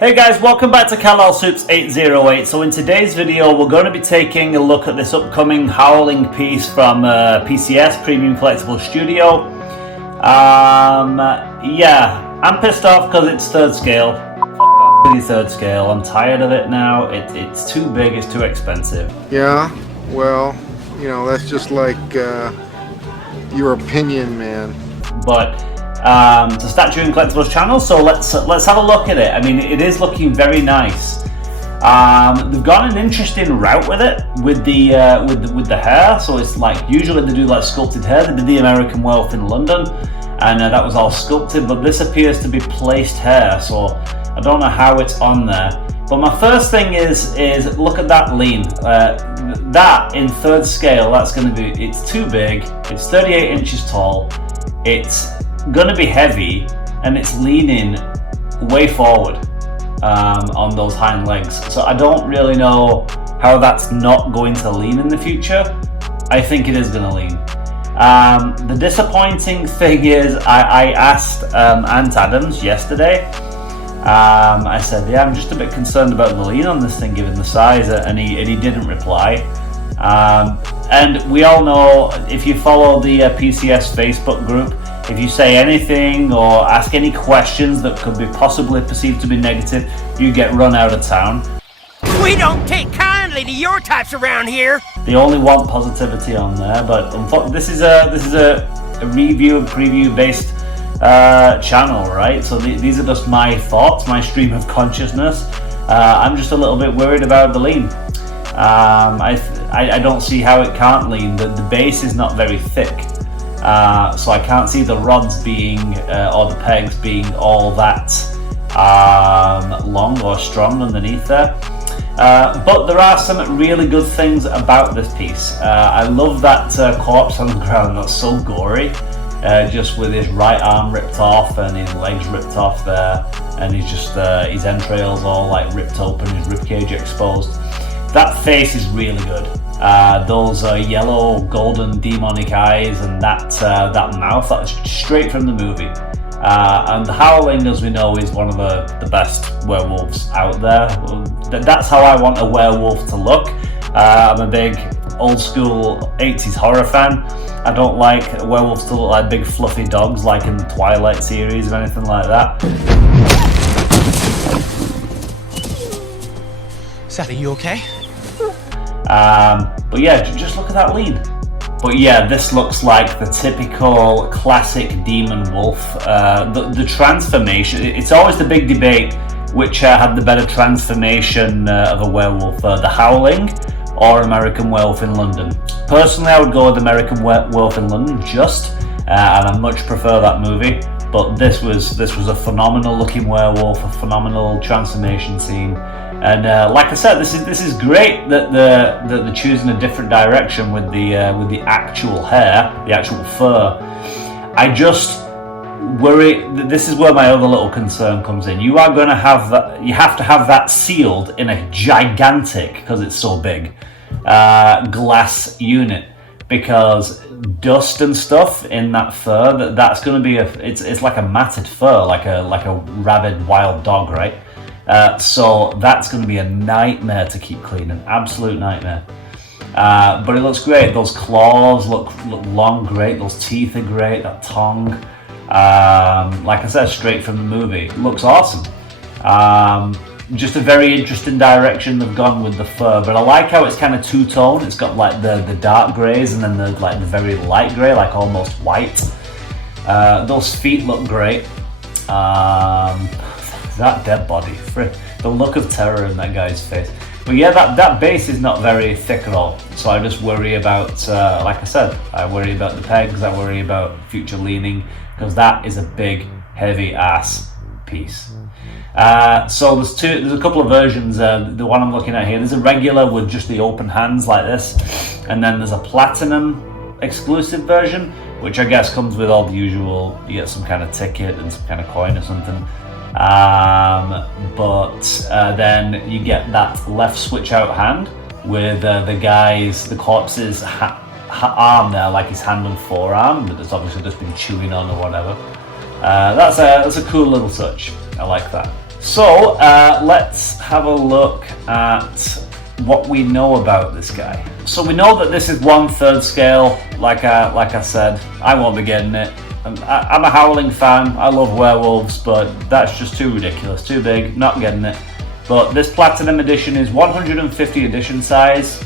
Hey guys, welcome back to Kal-El Soups 808. So in today's video, we're going to be taking a look at this upcoming Howling piece from PCS, Premium Collectibles Studio. Yeah, I'm pissed off because it's third scale. Fuck off with third scale. I'm tired of it now. It's too big, it's too expensive. Yeah, well, you know, that's just like your opinion, man. But it's a Statue and Collectibles channel, so let's have a look at it. I mean, it is looking very nice. They've gone an interesting route with it, with the hair. So it's like, usually they do like sculpted hair. They did the American Werewolf in London, and that was all sculpted. But this appears to be placed hair, so I don't know how it's on there. But my first thing is look at that lean. That in third scale, that's going to be, it's too big. It's 38 inches tall. It's gonna be heavy, and it's leaning way forward on those hind legs. So I don't really know how that's not going to lean in the future. I think it is gonna lean. The disappointing thing is I asked Aunt Adams yesterday. I said, yeah, I'm just a bit concerned about the lean on this thing given the size, and he didn't reply. And we all know, if you follow the PCS Facebook group, if you say anything or ask any questions that could be possibly perceived to be negative, you get run out of town. We don't take kindly to your types around here. They only want positivity on there, but this is a review and preview based channel, right? So these are just my thoughts, my stream of consciousness. I'm just a little bit worried about the lean. I don't see how it can't lean. The base is not very thick. So I can't see the rods being, or the pegs being all that long or strong underneath there. But there are some really good things about this piece. I love that corpse on the ground. That's so gory. Just with his right arm ripped off and his legs ripped off there, and he's just his entrails all like ripped open, his ribcage exposed. That face is really good. Those yellow golden demonic eyes and that mouth, that's straight from the movie. And the Howling, as we know, is one of the best werewolves out there. That's how I want a werewolf to look. I'm a big old school 80s horror fan. I don't like werewolves to look like big fluffy dogs like in the Twilight series or anything like that. Sally, you okay? But yeah, just look at that lean. But yeah, this looks like the typical classic demon wolf. The transformation, it's always the big debate which had the better transformation of a werewolf, the Howling or American Werewolf in London. Personally, I would go with American Werewolf in London and I much prefer that movie. But this was a phenomenal looking werewolf, a phenomenal transformation scene. And like I said, this is great that they're choosing a different direction with the actual hair, the actual fur. I just worry that this is where my other little concern comes in. You are going to have that. You have to have that sealed in a gigantic, because it's so big, glass unit, because dust and stuff in that fur, that's going to be it's like a matted fur, like a rabid wild dog, right? So that's going to be a nightmare to keep clean, an absolute nightmare. But it looks great. Those claws look long, great. Those teeth are great. That tongue, like I said, straight from the movie. It looks awesome. Just a very interesting direction they've gone with the fur. But I like how it's kind of two-tone. It's got like the dark greys and then the very light grey, like almost white. Those feet look great. That dead body, the look of terror in that guy's face. But yeah, that base is not very thick at all. So I just worry about, like I said, I worry about the pegs, I worry about future leaning, because that is a big, heavy ass piece. So there's a couple of versions. The one I'm looking at here, there's a regular with just the open hands like this, and then there's a platinum exclusive version, which I guess comes with all the usual. You get some kind of ticket and some kind of coin or something. But then you get that left switch out hand with the corpse's arm there, like his hand and forearm, but it's obviously just been chewing on or whatever. That's a cool little touch. I like that. So let's have a look at what we know about this guy. So we know that this is 1/3 scale. Like I said, I won't be getting it. I'm a Howling fan. I love werewolves, but that's just too ridiculous, too big. Not getting it. But this Platinum Edition is 150 edition size.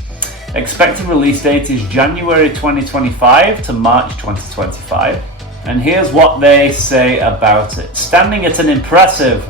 Expected release date is January 2025 to March 2025. And here's what they say about it. Standing at an impressive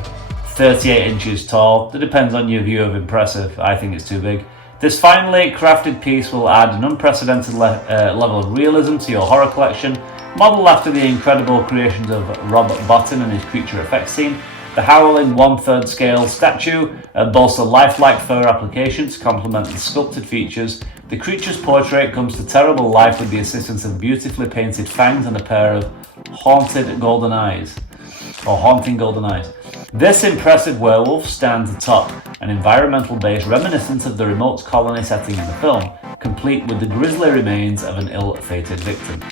38 inches tall. It depends on your view of impressive. I think it's too big. This finely crafted piece will add an unprecedented level of realism to your horror collection. Modeled after the incredible creations of Robert Bottin and his creature effects team, the Howling 1/3 scale statue boasts a lifelike fur application to complement the sculpted features. The creature's portrait comes to terrible life with the assistance of beautifully painted fangs and a pair of haunting golden eyes. This impressive werewolf stands atop an environmental base reminiscent of the remote colony setting in the film, complete with the grisly remains of an ill-fated victim.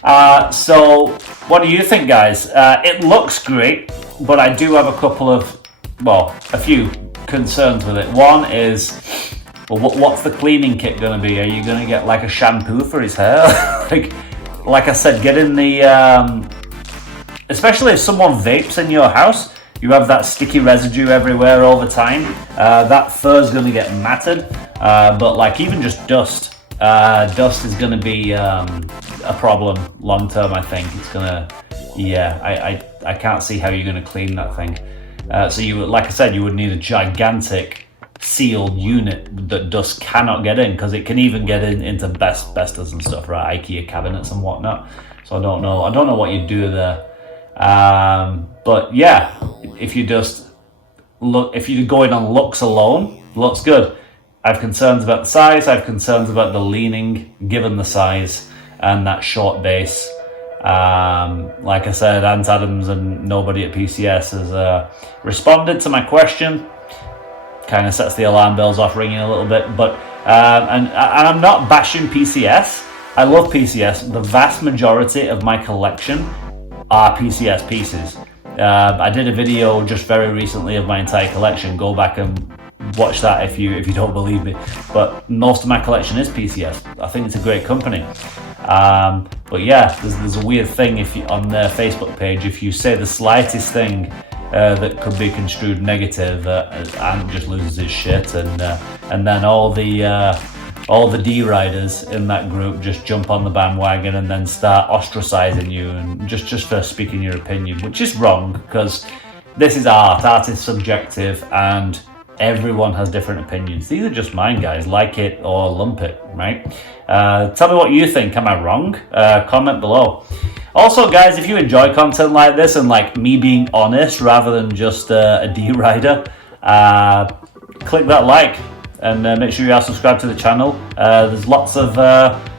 So what do you think, guys? It looks great, but I do have a few concerns with it. One is, well, what's the cleaning kit going to be? Are you going to get like a shampoo for his hair? like I said, get in the, especially if someone vapes in your house, you have that sticky residue everywhere over time. That fur's going to get matted, but like even just dust is going to be a problem long term. I think it's gonna, I can't see how you're going to clean that thing. So you, like I said, you would need a gigantic sealed unit that dust cannot get in, because it can even get into asbestos and stuff, right? IKEA cabinets and whatnot. So I don't know what you do there. But yeah, if you go in on looks alone, looks good. I have concerns about the size. I have concerns about the leaning, given the size and that short base. Like I said, Ant Adams and nobody at PCS has responded to my question. Kind of sets the alarm bells off ringing a little bit. But and I'm not bashing PCS. I love PCS. The vast majority of my collection are PCS pieces. I did a video just very recently of my entire collection. Go back and watch that if you don't believe me. But most of my collection is PCS. I think it's a great company. But yeah, there's a weird thing on their Facebook page, if you say the slightest thing that could be construed negative, Ant just loses his shit, and then all the D-riders in that group just jump on the bandwagon and then start ostracizing you and just for speaking your opinion, which is wrong, because this is art. Art is subjective and everyone has different opinions. These are just mine, guys. Like it or lump it, right? Tell me what you think. Am I wrong? Comment below. Also, guys, if you enjoy content like this and like me being honest rather than just a D-rider, click that like. And make sure you are subscribed to the channel. There's lots of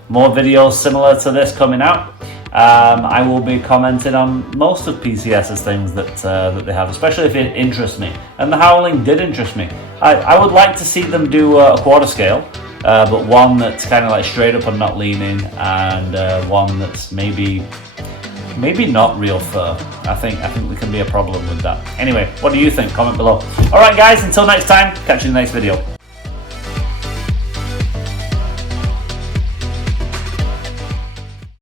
more videos similar to this coming out. I will be commenting on most of PCS's things that they have, especially if it interests me. And the Howling did interest me. I would like to see them do a quarter scale, but one that's kind of like straight up and not leaning, and one that's maybe not real fur. I think there can be a problem with that. Anyway, what do you think? Comment below. All right, guys. Until next time. Catch you in the next video.